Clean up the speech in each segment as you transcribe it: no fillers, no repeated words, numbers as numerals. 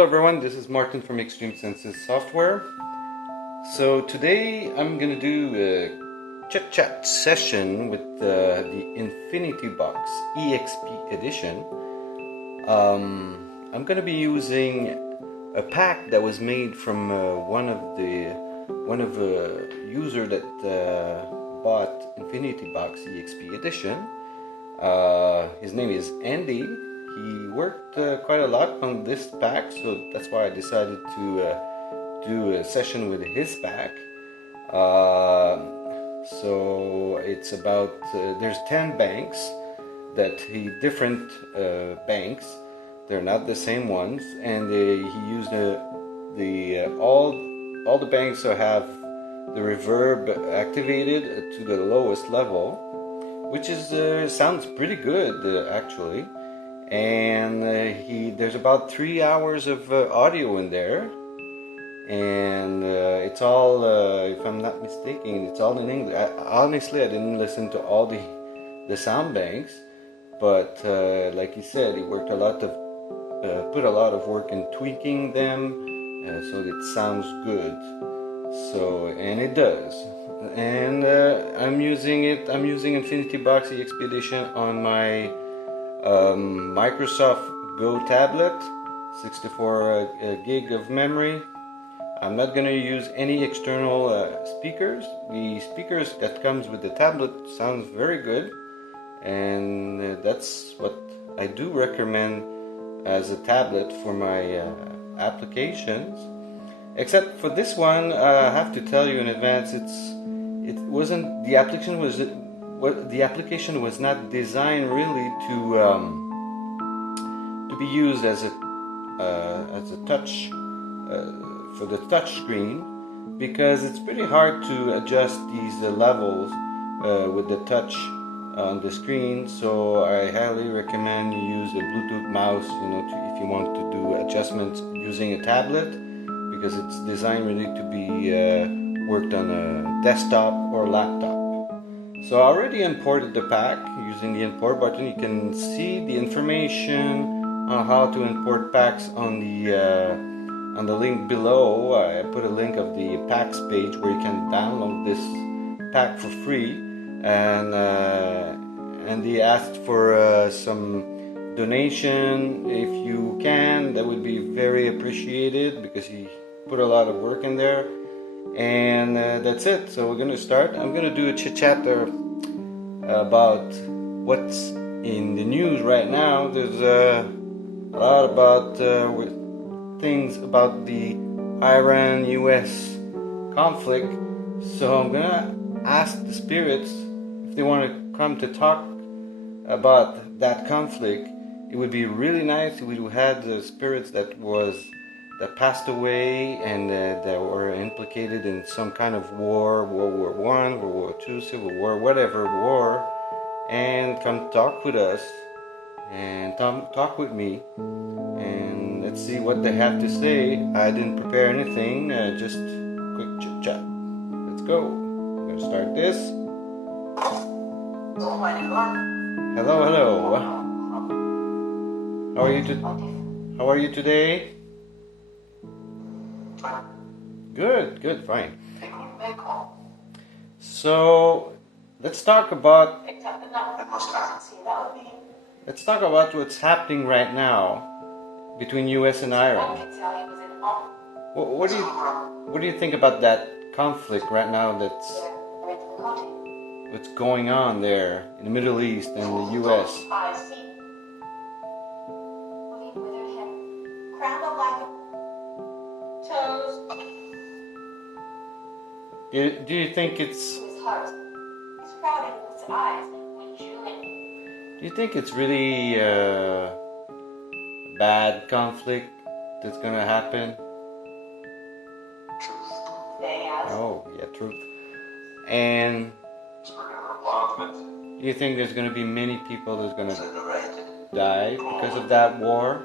Hello everyone, this is Martin from eXtremeSenses software. So today I'm going to do a chit-chat session with the Infinity Box EXP Edition. I'm going to be using a pack that was made from one of a user that bought Infinity Box EXP Edition. His name is Andy. He worked quite a lot on this pack, so that's why I decided to do a session with his pack. So it's about there's 10 banks different banks. They're not the same ones, and he used all the banks have the reverb activated to the lowest level, which is sounds pretty good actually. And there's about 3 hours of audio in there, and it's all, if I'm not mistaken, it's all in English. Honestly, I didn't listen to all the sound banks, but like he said, he worked put a lot of work in tweaking them, so it sounds good. So, and it does. And I'm using Infinity Box EXP Edition on my Microsoft Go tablet, 64 gig of memory. I'm not going to use any external speakers. The speakers that comes with the tablet sounds very good, and that's what I do recommend as a tablet for my applications. Except for this one, I have to tell you in advance, the application was not designed really to be used as a touch for the touch screen, because it's pretty hard to adjust these levels with the touch on the screen. So I highly recommend you use a Bluetooth mouse, if you want to do adjustments using a tablet, because it's designed really to be worked on a desktop or laptop. So I already imported the pack using the import button. You can see the information on how to import packs on the link below. I put a link of the packs page where you can download this pack for free, and they asked for some donation if you can. That would be very appreciated, because he put a lot of work in there. And that's it. So we're gonna start. I'm gonna do a chit-chat about what's in the news right now. There's a lot about things about the Iran-US conflict. So I'm gonna ask the spirits if they want to come to talk about that conflict. It would be really nice if we had the spirits that passed away and that were implicated in some kind of war, World War I, World War II, Civil War, whatever war, and come talk with us and talk with me, and let's see what they have to say. I didn't prepare anything, just quick chit chat. Let's go. I'm gonna start this. Hello. How are you today? Good, fine. So let's talk about what's happening right now between US and Iran. What do you think about that conflict right now? What's going on there in the Middle East and the US? Do you think it's really a bad conflict that's gonna happen? Oh, yeah, truth. And do you think there's gonna be many people that's gonna die because of that war?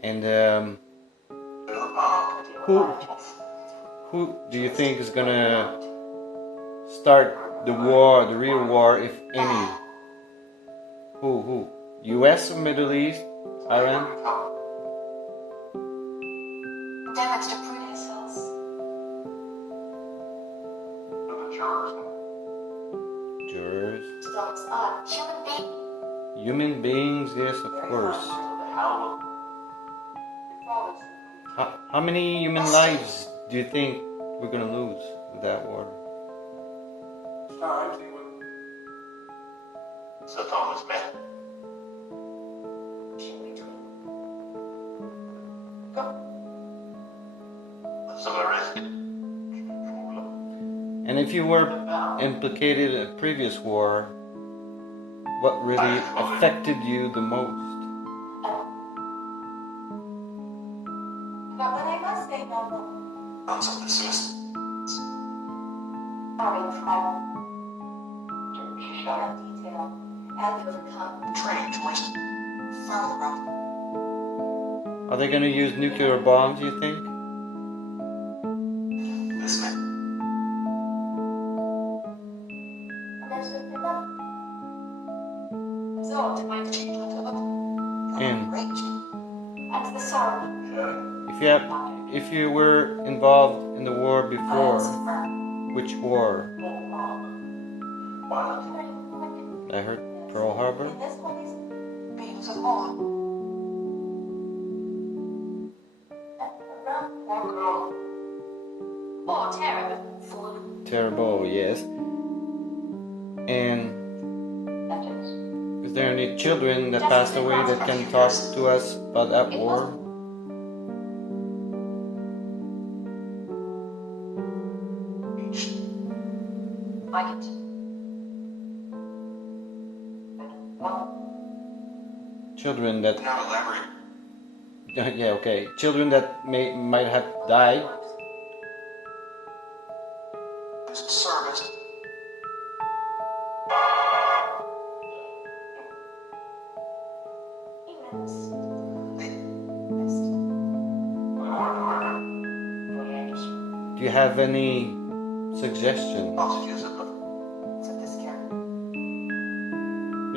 And who do you think is gonna start the war, the real war, if any? Who? US or Middle East? Iran? Damage to protein cells. Jurors? Human being. Human beings, yes, of course. How many human lives do you think we're gonna lose with that war? So Thomas met. And if you were implicated in a previous war, what really affected you the most? Are they going to use nuclear bombs, you think? And if you were involved in the war before, which war? I heard Pearl Harbor. Terrible, yes. And is there any children that passed away that can talk to us about that war? Children that yeah, okay. Children that might have died. Service. Do you have any suggestions?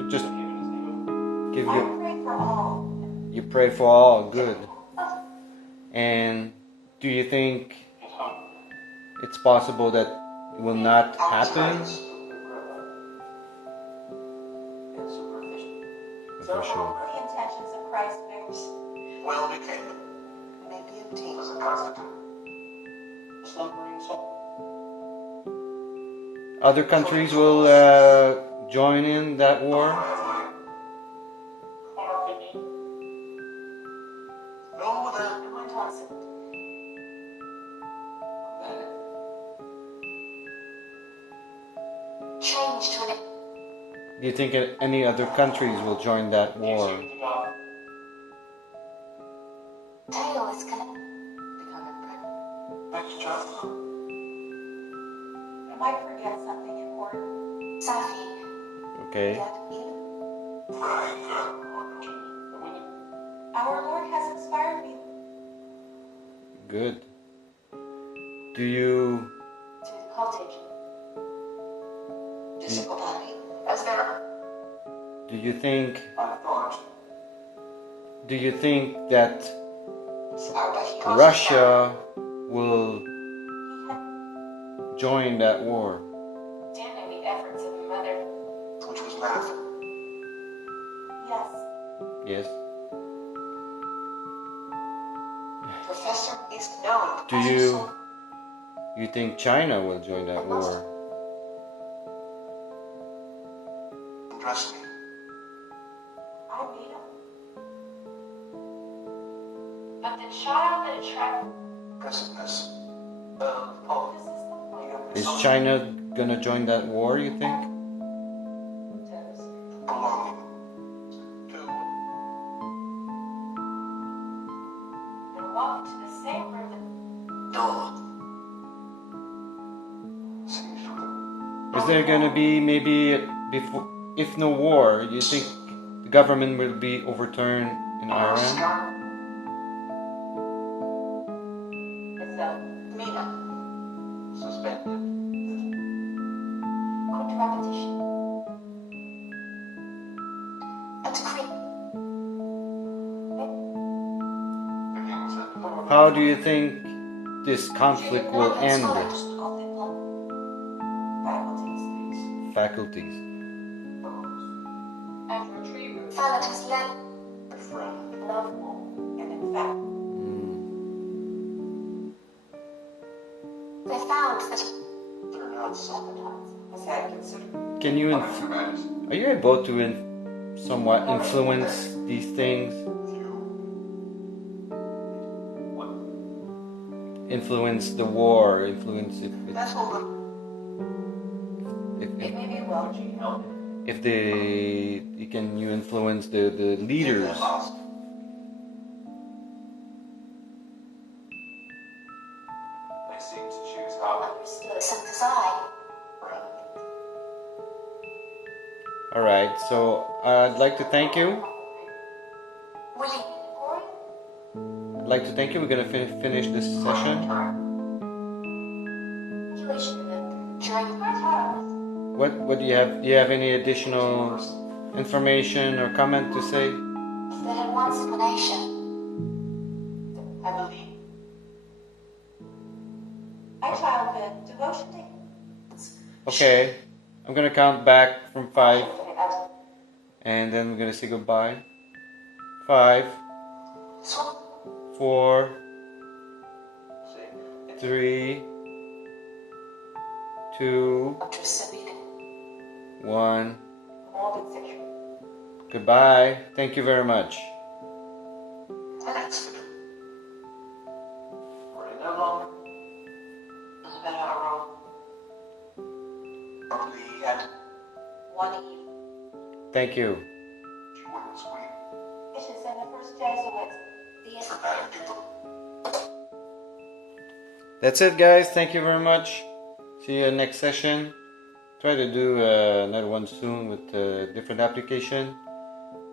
Just give you pray for all, good. And do you think it's possible that it will not happen? For sure. The intentions of Christ bears. Well, we can. Maybe a team. As a constitute. Other countries will join in that war? Do you think any other countries will join that war? Tail is gonna become pregnant. I might forget something important. Safi. Okay. Our Lord has inspired me. Good. Do you think that Russia will join that war? Standing the efforts of the mother, which was math. Yes. Yes. Professor is known. Do you think China will join that war? Trust me. I made him. But the child that attracts aggressiveness. Is China gonna join that war, you think? Belonging to and walk to the same room. Is there gonna be maybe before, if no war, you think the government will be overturned in Iran? repetition. And creep. How do you think this conflict will end? Faculties. And retrievers. Silent has led a friend, lovable, and in fact. They found that they're not sometimes as I consider. Can you are you able to somewhat influence these things? Influence the war, influence That's all. It may be well to help. If can you influence the leaders? They seem to choose how to decide. Alright, so I'd like to thank you. I'd like to thank you. We're going to finish this session. What do you have? Do you have any additional information or comment to say? That in one explanation, I believe. I childhood devotion to. Okay, I'm gonna count back from 5, and then we're gonna say goodbye. 5, 4, 3, 2, 1. Goodbye. Thank you very much. Thank you. That's it, guys. Thank you very much. See you next session. Try to do another one soon with a different application.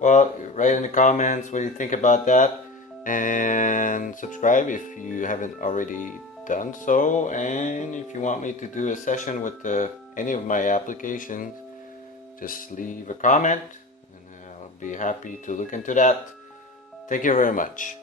Well, write in the comments what you think about that, and subscribe if you haven't already done so. And if you want me to do a session with any of my applications, just leave a comment and I'll be happy to look into that. Thank you very much.